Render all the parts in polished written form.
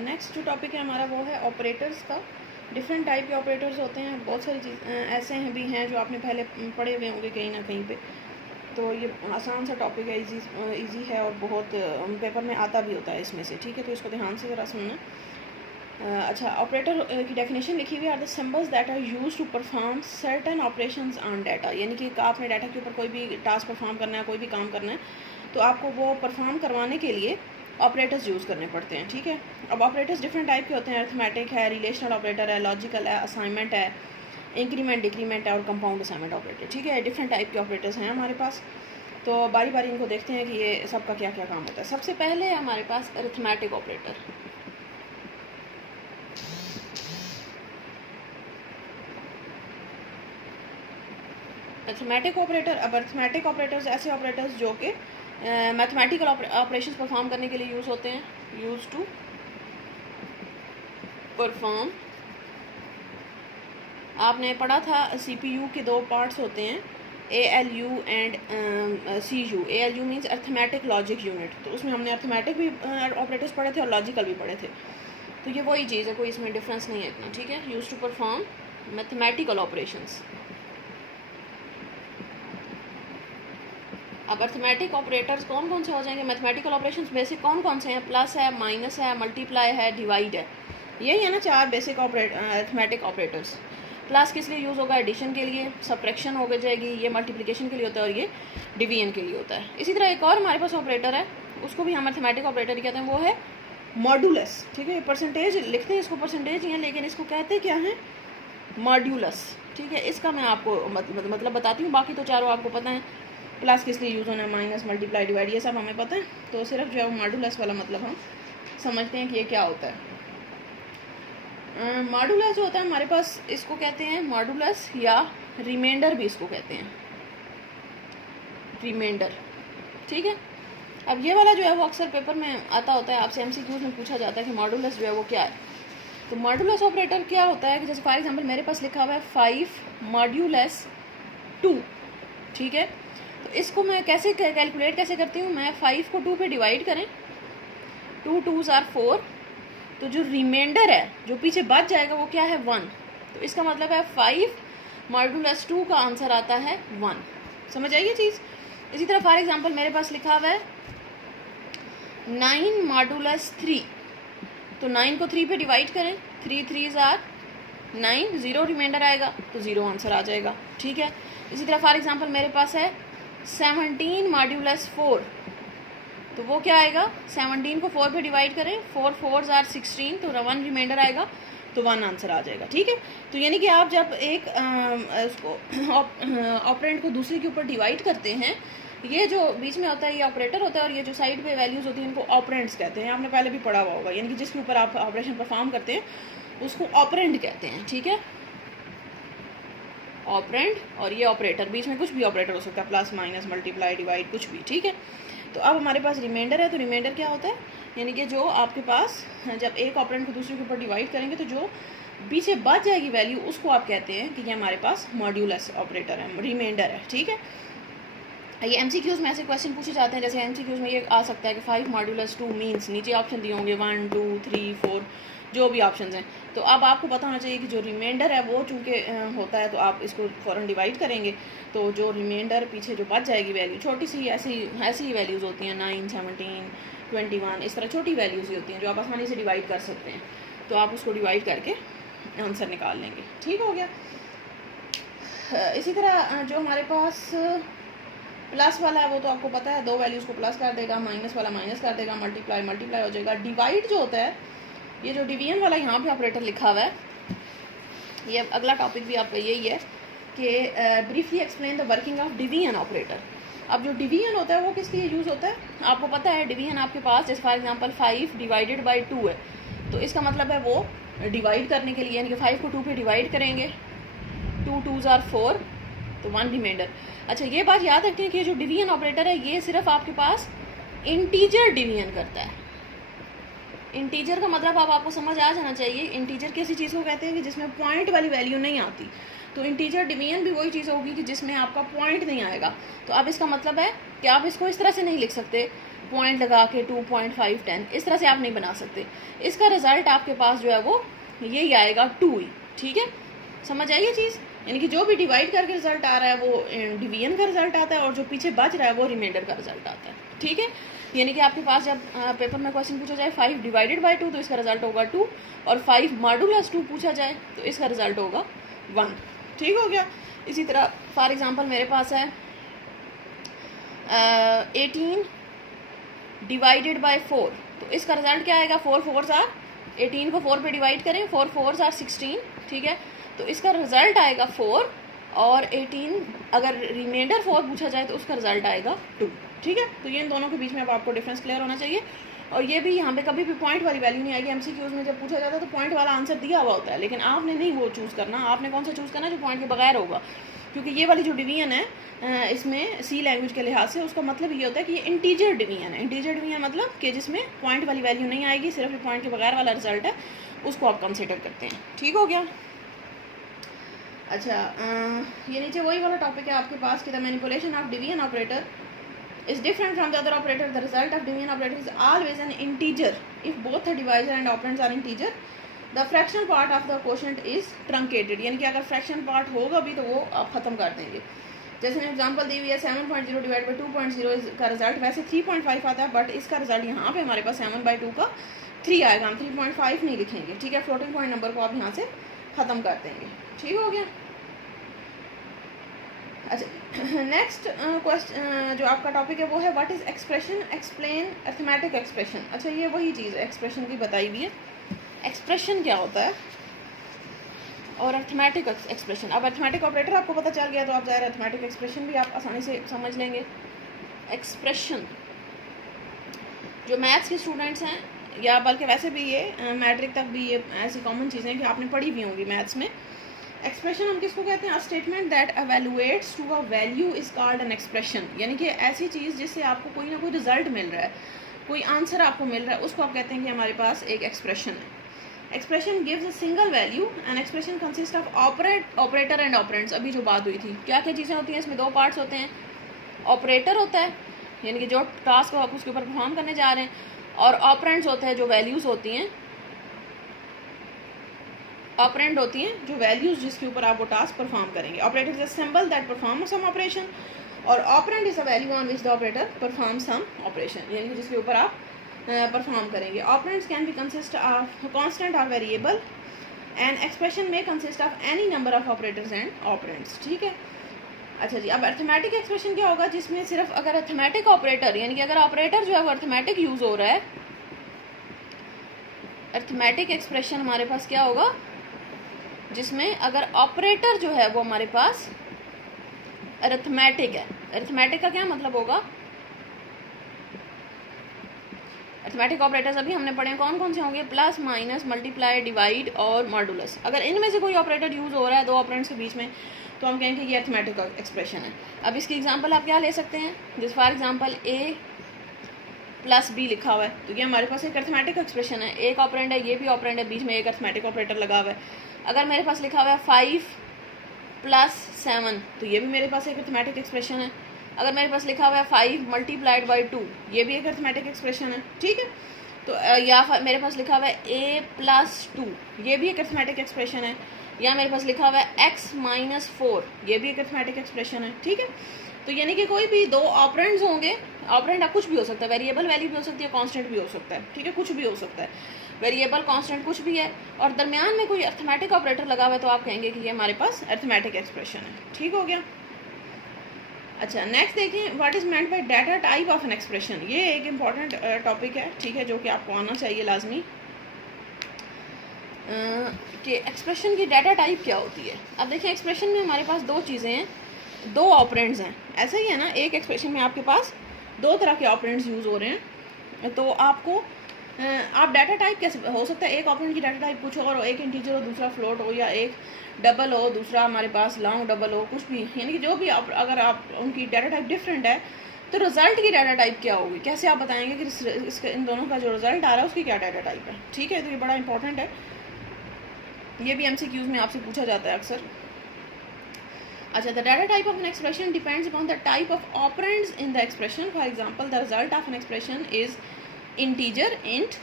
Next जो topic है हमारा वो है ऑपरेटर्स का। डिफरेंट टाइप के ऑपरेटर्स होते हैं, बहुत सारी चीज़ ऐसे हैं भी हैं जो आपने पहले पढ़े हुए होंगे कहीं ना कहीं पे। तो ये आसान सा टॉपिक है, इजी है और बहुत पेपर में आता भी होता है इसमें से, ठीक है। तो इसको ध्यान से ज़रा सुनना। अच्छा, ऑपरेटर की डेफिनेशन लिखी हुई are the symbols that are used to perform certain operations on data. यानी कि आपने डाटा के ऊपर कोई भी टास्क परफॉर्म करना है, कोई भी काम करना है, तो आपको वो परफॉर्म करवाने के लिए ऑपरेटर्स यूज़ करने पड़ते हैं, ठीक है। अब ऑपरेटर्स डिफरेंट टाइप के होते हैं, अर्थमेटिक है, रिलेशनल ऑपरेटर है, लॉजिकल है, असाइनमेंट है, इंक्रीमेंट डिक्रीमेंट है और कंपाउंड असाइनमेंट ऑपरेटर, ठीक है। डिफरेंट टाइप के ऑपरेटर्स हैं हमारे पास। तो बारी बारी इनको देखते हैं कि ये सबका क्या क्या काम होता है। सबसे पहले है हमारे पास अर्थमेटिक ऑपरेटर। Arithmetic operator. अब अर्थमेटिक ऑपरेटर्स ऐसे ऑपरेटर्स जो कि मैथमेटिकल ऑपरेशंस परफॉर्म करने के लिए यूज़ होते हैं, यूज टू परफॉर्म। आपने पढ़ा था सीपीयू के दो पार्ट्स होते हैं, ALU and CU। ALU means arithmetic logic unit. तो उसमें हमने अर्थमेटिक भी ऑपरेटर्स पढ़े थे और लॉजिकल भी पढ़े थे। तो ये वही चीज़ है, कोई इसमें डिफरेंस नहीं है इतना, ठीक है। Used to perform mathematical operations. अब अर्थमेटिक ऑपरेटर्स कौन कौन से हो जाएंगे? मैथमेटिकल ऑपरेशंस बेसिक कौन कौन से हैं? प्लस है, माइनस है, मल्टीप्लाई है, डिवाइड है। यही है ना चार बेसिक अर्थमेटिक ऑपरेटर्स। प्लस किस लिए यूज़ होगा? एडिशन के लिए, सब्ट्रैक्शन हो जाएगी, ये मल्टीप्लिकेशन के लिए होता है और ये डिवीजन के लिए होता है। इसी तरह एक और हमारे पास ऑपरेटर है, उसको भी हम मैथमेटिक ऑपरेटर ही कहते हैं, वो है मॉड्यूलस, ठीक है। परसेंटेज लिखते हैं इसको परसेंटेज ही है, लेकिन इसको कहते क्या है? मॉड्यूलस, ठीक है। इसका मैं आपको मतलब बताती हूँ, बाकी तो चारों आपको पता है। प्लस किस लिए यूज़ होना है, माइनस, मल्टीप्लाई, डिवाइड, ये सब हमें पता है। तो सिर्फ जो है वो मॉड्यूलस वाला मतलब हम समझते हैं कि ये क्या होता है। मॉड्यूलस जो होता है हमारे पास, इसको कहते हैं मॉड्यूलस या रिमाइंडर भी इसको कहते हैं, रिमाइंडर, ठीक है। अब ये वाला जो है वो अक्सर पेपर में आता होता है, आपसे MCQs में पूछा जाता है कि मॉड्यूलस जो है वो क्या है। तो मॉड्यूलस ऑपरेटर क्या होता है कि जैसे फॉर एग्जांपल मेरे पास लिखा हुआ है 5 मॉड्यूलस 2, ठीक है। तो इसको मैं कैसे कैलकुलेट कैसे करती हूँ? मैं 5 को 2 पे डिवाइड करें, 2 2s आर 4, तो जो रिमाइंडर है जो पीछे बच जाएगा वो क्या है? 1। तो इसका मतलब है 5 मॉड्यूलस 2 का आंसर आता है 1। समझ आई ये चीज़? इसी तरह फॉर एग्जांपल मेरे पास लिखा हुआ है 9 मॉड्यूलस 3, तो 9 को 3 पे डिवाइड करें, 3 3s आर 9, 0 रिमाइंडर आएगा तो 0 आंसर आ जाएगा, ठीक है। इसी तरह फॉर एग्जांपल मेरे पास है 17 मॉड्यूलस 4, तो वो क्या आएगा? 17 को 4 पे डिवाइड करें, 4 4s आर 16, तो 1 रिमाइंडर आएगा तो 1 आंसर आ जाएगा, ठीक है। तो यानी कि आप जब एक उसको ऑपरेंड को दूसरे के ऊपर डिवाइड करते हैं, ये जो बीच में होता है ये ऑपरेटर होता है, और ये जो साइड पे वैल्यूज़ होती हैं इनको ऑपरेंड्स कहते हैं। आपने पहले भी पढ़ा हुआ होगा, यानी कि जिसके ऊपर आप ऑपरेशन परफॉर्म करते हैं उसको ऑपरेंड कहते हैं, ठीक है। ऑपरेंड और ये ऑपरेटर, बीच में कुछ भी ऑपरेटर हो सकता है, प्लस माइनस मल्टीप्लाई डिवाइड कुछ भी, ठीक है। तो अब हमारे पास रिमाइंडर है, तो रिमाइंडर क्या होता है? यानी कि जो आपके पास जब एक ऑपरेंड को दूसरे के ऊपर डिवाइड करेंगे तो जो पीछे बच जाएगी वैल्यू उसको आप कहते हैं कि ये हमारे पास मॉड्यूलस ऑपरेटर है, रिमाइंडर है, ठीक है। ये MCQs में ऐसे क्वेश्चन पूछे जाते हैं, जैसे MCQs में ये आ सकता है कि 5 मॉड्यूलस 2 मीन्स, नीचे ऑप्शन दिए होंगे 1 2 3 4 जो भी ऑप्शंस हैं। तो अब आपको पता होना चाहिए कि जो रिमाइंडर है वो चूँकि होता है तो आप इसको फ़ौरन डिवाइड करेंगे, तो जो रिमाइंडर पीछे जो बच जाएगी वैल्यू, छोटी सी ऐसी ही वैल्यूज़ होती हैं, 9 17 21, इस तरह छोटी वैल्यूज़ ही होती हैं जो आप आसानी से डिवाइड कर सकते हैं। तो आप उसको डिवाइड करके आंसर निकाल लेंगे, ठीक हो गया। इसी तरह जो हमारे पास प्लस वाला है वो तो आपको पता है, दो वैल्यूज़ को प्लस कर देगा, माइनस वाला माइनस कर देगा, मल्टीप्लाई मल्टीप्लाई हो जाएगा। डिवाइड जो होता है, ये जो डिवीजन वाला यहाँ पे ऑपरेटर लिखा हुआ है, ये अगला टॉपिक भी आपका यही है कि briefly explain the working of division operator. अब जो डिवीजन होता है वो किस लिए यूज़ होता है? आपको पता है डिवीजन आपके पास जैसे फॉर एग्जांपल 5 डिवाइडेड बाई 2 है, तो इसका मतलब है वो डिवाइड करने के लिए, यानी कि 5 को 2 पे डिवाइड करेंगे, 2 2s आर 4, तो 1 रिमाइंडर। अच्छा, ये बात याद रखते हैं कि जो डिवीजन ऑपरेटर है ये सिर्फ आपके पास इंटीजर डिवीजन करता है। इंटीजर का मतलब अब आपको समझ आ जाना चाहिए, इंटीजर किसी चीज़ को कहते हैं कि जिसमें पॉइंट वाली वैल्यू नहीं आती। तो इंटीजर डिवीजन भी वही चीज़ होगी कि जिसमें आपका पॉइंट नहीं आएगा। तो अब इसका मतलब है कि आप इसको इस तरह से नहीं लिख सकते पॉइंट लगा के 2.510 इस तरह से आप नहीं बना सकते। इसका रिज़ल्ट आपके पास जो है वो यही आएगा 2 ही, ठीक है, समझ आई ये चीज़। यानी कि जो भी डिवाइड करके रिजल्ट आ रहा है वो डिवीजन का रिजल्ट आता है और जो पीछे बच रहा है वो रिमाइंडर का रिजल्ट आता है, ठीक है। यानी कि आपके पास जब पेपर में क्वेश्चन पूछा जाए 5 डिवाइडेड बाय 2 तो इसका रिजल्ट होगा 2, और 5 मॉडुलस 2 पूछा जाए तो इसका रिजल्ट होगा 1, ठीक हो गया। इसी तरह फॉर एग्जांपल मेरे पास है 18 डिवाइडेड बाय 4 तो इसका रिजल्ट क्या आएगा, 4 4s आर 18 को 4 पे डिवाइड करें, 4 4s आर 16, ठीक है, तो इसका रिजल्ट आएगा 4, और 18 अगर रिमाइंडर 4 पूछा जाए तो उसका रिजल्ट आएगा 2, ठीक है। तो ये इन दोनों के बीच में अब आपको डिफरेंस क्लियर होना चाहिए। और ये भी यहाँ पे कभी भी पॉइंट वाली वैल्यू नहीं आएगी। एमसीक्यूज में जब पूछा जाता है तो पॉइंट वाला आंसर दिया हुआ होता है, लेकिन आपने नहीं वो चूज़ करना। आपने कौन सा चूज़ करना है, जो पॉइंट के बगैर होगा, क्योंकि ये वाली जो डिवीजन है इसमें सी लैंग्वेज के लिहाज से उसका मतलब ये होता है कि ये इंटीजर डिवीजन है। इंटीजर डिवीजन मतलब कि जिसमें पॉइंट वाली वैल्यू नहीं आएगी, सिर्फ पॉइंट के बगैर वाला रिजल्ट है, उसको आप कंसिडर करते हैं, ठीक हो गया। अच्छा, ये नीचे वही वाला टॉपिक है आपके पास कि the manipulation of division operator is different from the other operator. The result of division operator is always an integer if both the divisor and operands are integer. The fractional part of the quotient is truncated. यानी कि अगर fraction part होगा भी तो वो आप ख़त्म कर देंगे। जैसे एग्जांपल दी हुई है 7.0 डिवाइड बाई 2.0 का रिजल्ट वैसे 3.5 आता है, बट इसका रिजल्ट यहाँ पे हमारे पास 7/2 का 3 आएगा। हम 3.5 नहीं लिखेंगे, ठीक है। फ्लोटिंग पॉइंट नंबर को आप यहाँ से ख़त्म कर देंगे, ठीक हो गया। अच्छा, नेक्स्ट क्वेश्चन जो आपका टॉपिक है वो है what is expression, explain arithmetic expression. अच्छा, ये वही चीज़ है एक्सप्रेशन की बताई हुई है। एक्सप्रेशन क्या होता है और अर्थमेटिक एक्सप्रेशन। अब अर्थमेटिक ऑपरेटर आपको पता चल गया तो आप ज़ाहिर अर्थमेटिक एक्सप्रेशन भी आप आसानी से समझ लेंगे। एक्सप्रेशन जो मैथ्स के स्टूडेंट्स हैं, या बल्कि वैसे भी ये मैट्रिक तक भी ये ऐसी कॉमन चीज़ें कि आपने पढ़ी भी होंगी मैथ्स में। एक्सप्रेशन हम किसको कहते हैं, statement that evaluates to a value is called an expression. यानी कि ऐसी चीज़ जिससे आपको कोई ना कोई रिजल्ट मिल रहा है, कोई आंसर आपको मिल रहा है, उसको आप कहते हैं कि हमारे पास एक एक्सप्रेशन है। Expression gives a single value and expression consist of operator and operands. अभी जो बात हुई थी, क्या क्या चीज़ें होती हैं इसमें, 2 पार्ट्स होते हैं। ऑपरेटर होता है यानी कि जो टास्क आप उसके ऊपर परफॉर्म करने जा रहे हैं, और ऑपरेंड्स होते हैं जो वैल्यूज़ होती हैं, ऑपरेंड होती हैं जो वैल्यूज़ जिसके ऊपर आप वो टास्क परफॉर्म करेंगे। Operator is a symbol that perform some operation, और operand is a value on which the operator perform some operation, यानी कि जिसके ऊपर आप परफॉर्म करेंगे। Operands can be consist of constant और वेरिएबल, एंड एक्सप्रेशन में consist of any number of operators and operands, ठीक है। अच्छा जी, अब अर्थमेटिक एक्सप्रेशन क्या होगा, जिसमें सिर्फ अगर अर्थमेटिक ऑपरेटर यानी कि अगर ऑपरेटर जो है वो अर्थमेटिक यूज़ हो रहा है, अर्थमेटिक एक्सप्रेशन हमारे पास क्या होगा जिसमें अगर ऑपरेटर जो है वो हमारे पास अरिथमेटिक है। अरिथमेटिक का क्या मतलब होगा, अरिथमेटिक ऑपरेटर्स अभी हमने पढ़े कौन कौन से होंगे, प्लस, माइनस, मल्टीप्लाई, डिवाइड और मॉडुलस। अगर इनमें से कोई ऑपरेटर यूज़ हो रहा है 2 ऑपरेंड्स के बीच में तो हम कहेंगे ये अरिथमेटिक एक्सप्रेशन है। अब इसकी एग्जांपल आप क्या ले सकते हैं, जैसे for example a plus b लिखा हुआ है तो ये हमारे पास एक अरिथमेटिक एक्सप्रेशन है। एक ऑपरेंड है, ये भी ऑपरेंड है, बीच में एक अरिथमेटिक ऑपरेटर लगा हुआ है। अगर मेरे पास लिखा हुआ है 5 + 7 तो ये भी मेरे पास एक अरिथमेटिक एक्सप्रेशन है। अगर मेरे पास लिखा हुआ है 5 × 2 ये भी एक अरिथमेटिक एक्सप्रेशन है, ठीक है। तो या मेरे पास लिखा हुआ है a + 2 ये भी एक अरिथमेटिक एक्सप्रेशन है। या मेरे पास लिखा हुआ है x - 4 ये भी एक अरिथमेटिक एक्सप्रेशन है, ठीक है। तो यानी कि कोई भी 2 ऑपरेंड्स होंगे, ऑपरेंड कुछ भी हो सकता है, वेरिएबल वैल्यू भी हो सकती है, कांस्टेंट भी हो सकता है, ठीक है, कुछ भी हो सकता है, वेरिएबल, कांस्टेंट, कुछ भी है, और दरमियान में कोई अरिथमेटिक ऑपरेटर लगा हुआ है तो आप कहेंगे कि ये हमारे पास अरिथमेटिक एक्सप्रेशन है, ठीक हो गया। अच्छा, नेक्स्ट देखें what is meant by data type of an expression. ये एक इम्पॉर्टेंट टॉपिक है, ठीक है, जो कि आपको आना चाहिए लाजमी, कि एक्सप्रेशन की डाटा टाइप क्या होती है। अब देखिए एक्सप्रेशन में हमारे पास 2 चीज़ें हैं, 2 ऑपरेंड्स हैं, ऐसा ही है ना। एक एक्सप्रेशन में आपके पास 2 तरह के ऑपरेंड्स यूज़ हो रहे हैं, तो आपको आप डाटा टाइप कैसे हो सकता है, एक ऑपरेंड की डाटा टाइप कुछ और, एक इंटीजर हो, दूसरा फ्लोट हो, या एक डबल हो, दूसरा हमारे पास लॉन्ग डबल हो, कुछ भी, यानी कि जो भी अगर आप उनकी डाटा टाइप डिफरेंट है तो रिजल्ट की डाटा टाइप क्या होगी, कैसे आप बताएंगे कि इसके इन दोनों का जो रिजल्ट आ रहा है उसकी क्या डाटा टाइप है, ठीक है। तो ये बड़ा इंपॉर्टेंट है, ये भी MCQs में आपसे पूछा जाता है अक्सर। अच्छा, the data type of an expression depends upon the type of operands in the expression. For example, the result of an expression is integer int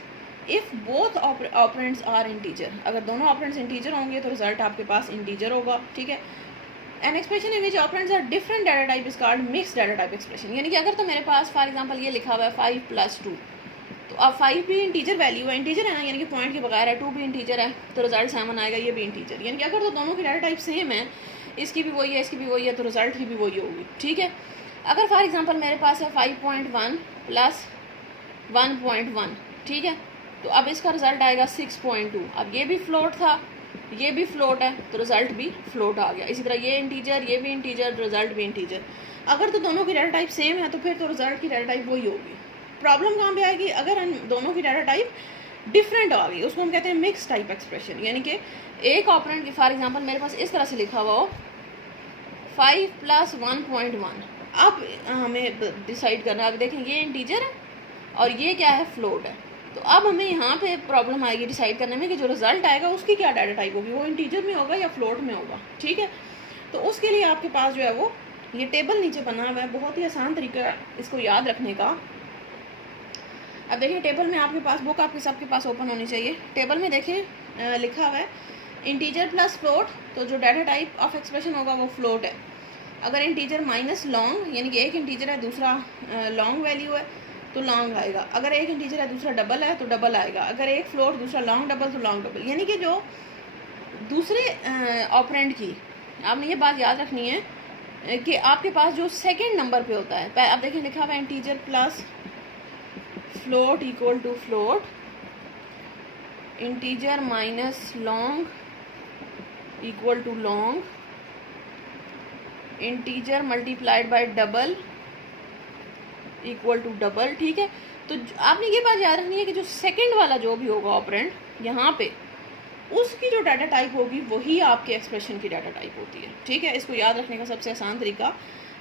if both operands are integer. अगर दोनों operands integer होंगे तो result आपके पास integer होगा. ठीक है. An expression in which operands are different data type is called mix data type expression. यानी कि अगर तो मेरे पास फॉर एग्जांपल ये लिखा हुआ है 5 + 2, तो अब 5 भी इंटीजर वैल्यू है, इंटीजर है ना, यानी कि पॉइंट के बगैर है. 2 भी इंटीजर है तो रिजल्ट 7 आएगा, ये भी इंटीजर. यानी कि अगर तो दोनों की डाटा टाइप सेम है, इसकी भी वही है, इसकी भी वही है, तो रिजल्ट की भी वही होगी. ठीक है. अगर फॉर एग्जांपल मेरे पास है 5.1 + 1.1, ठीक है, तो अब इसका रिजल्ट आएगा 6.2. अब ये भी फ्लोट था, ये भी फ्लोट है, तो रिजल्ट भी फ्लोट आ गया. इसी तरह ये इंटीजर, ये भी इंटीजर, रिजल्ट भी इंटीजर. अगर तो दोनों की डाटा टाइप सेम है तो फिर तो रिजल्ट की डाटा टाइप वही होगी. प्रॉब्लम कहाँ पे आएगी? अगर दोनों की डाटा टाइप डिफरेंट आ गई, उसको हम कहते हैं मिक्स टाइप एक्सप्रेशन. यानी कि एक ऑपरेंड की फॉर एग्जांपल मेरे पास इस तरह से लिखा हुआ हो 5 + 1.1. अब हमें डिसाइड करना है. अब देखें ये इंटीजर है और ये क्या है, फ्लोट है. तो अब हमें यहाँ पे प्रॉब्लम आएगी डिसाइड करने में कि जो रिजल्ट आएगा उसकी क्या डाटा टाइप होगी, वो इंटीजर में होगा या फ्लोट में होगा. ठीक है. तो उसके लिए आपके पास जो है वो ये टेबल नीचे बना हुआ है. बहुत ही आसान तरीका है इसको याद रखने का. अब देखिए टेबल में आपके पास बुक आपके सबके पास ओपन होनी चाहिए. टेबल में देखिए लिखा हुआ है इंटीजर प्लस फ्लोट, तो जो डाटा टाइप ऑफ एक्सप्रेशन होगा वो फ्लोट है. अगर इंटीजर माइनस लॉन्ग, यानी कि एक इंटीजर है दूसरा लॉन्ग वैल्यू है, तो लॉन्ग आएगा. अगर एक इंटीजर है दूसरा डबल है तो डबल आएगा. अगर एक फ्लोट दूसरा लॉन्ग डबल तो लॉन्ग डबल. यानी कि जो दूसरे ऑपरेंड की आपने ये बात याद रखनी है कि आपके पास जो सेकंड नंबर पे होता है, अब देखिए लिखा हुआ है integer plus float equal to float, integer minus long equal to long, integer multiplied by double equal to double. ठीक है. तो आपने ये बात याद रखनी है कि जो सेकंड वाला जो भी होगा ऑपरेंड यहाँ पे, उसकी जो डाटा टाइप होगी वही आपके एक्सप्रेशन की डाटा टाइप होती है. ठीक है. इसको याद रखने का सबसे आसान तरीका,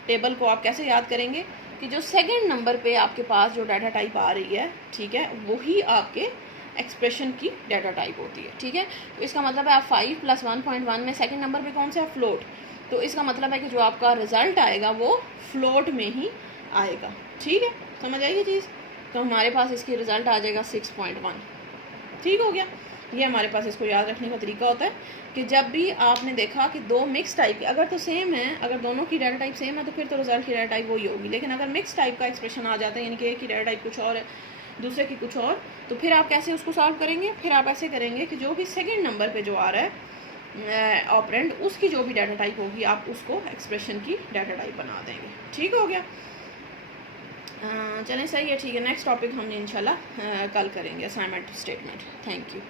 टेबल को आप कैसे याद करेंगे कि जो सेकंड नंबर पे आपके पास जो डाटा टाइप आ रही है, ठीक है, वही आपके एक्सप्रेशन की डाटा टाइप होती है. ठीक है. तो इसका मतलब है आप 5 + 1.1 में सेकंड नंबर पे कौन सा है, फ्लोट. तो इसका मतलब है कि जो आपका रिजल्ट आएगा वो फ्लोट में ही आएगा. ठीक है. समझ आएगी चीज़. तो हमारे पास इसकी रिज़ल्ट आ जाएगा 6.1. ठीक हो गया. ये हमारे पास इसको याद रखने का तरीका होता है कि जब भी आपने देखा कि दो मिक्स टाइप के, अगर तो सेम है, अगर दोनों की डाटा टाइप सेम है तो फिर तो रिजल्ट की डाटा टाइप वही होगी. लेकिन अगर मिक्स टाइप का एक्सप्रेशन आ जाता है, यानी कि एक की डाटा टाइप कुछ और है दूसरे की कुछ और, तो फिर आप कैसे उसको सॉल्व करेंगे? फिर आप ऐसे करेंगे कि जो भी सेकेंड नंबर पर जो आ रहा है ऑपरेंड, उसकी जो भी डाटा टाइप होगी आप उसको एक्सप्रेशन की डाटा टाइप बना देंगे. ठीक हो गया. चलें, सही है. ठीक है. नेक्स्ट टॉपिक हमने इंशाल्लाह कल करेंगे, असाइनमेंट स्टेटमेंट. Thank you.